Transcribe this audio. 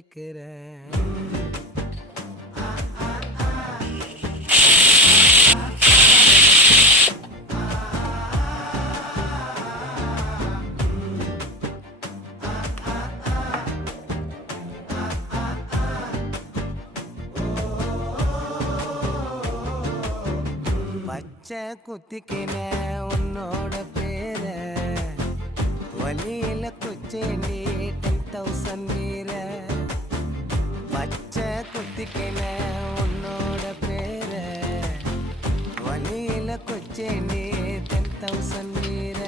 கேக்குறேன். பச்சை குத்திக்கின உன்னோட பேர வலியில குச்சேண்டி 10,000 வீர. பச்சை குத்திக்கின உன்னோட பேர வலியில குச்சேண்டி 10,000 வீர.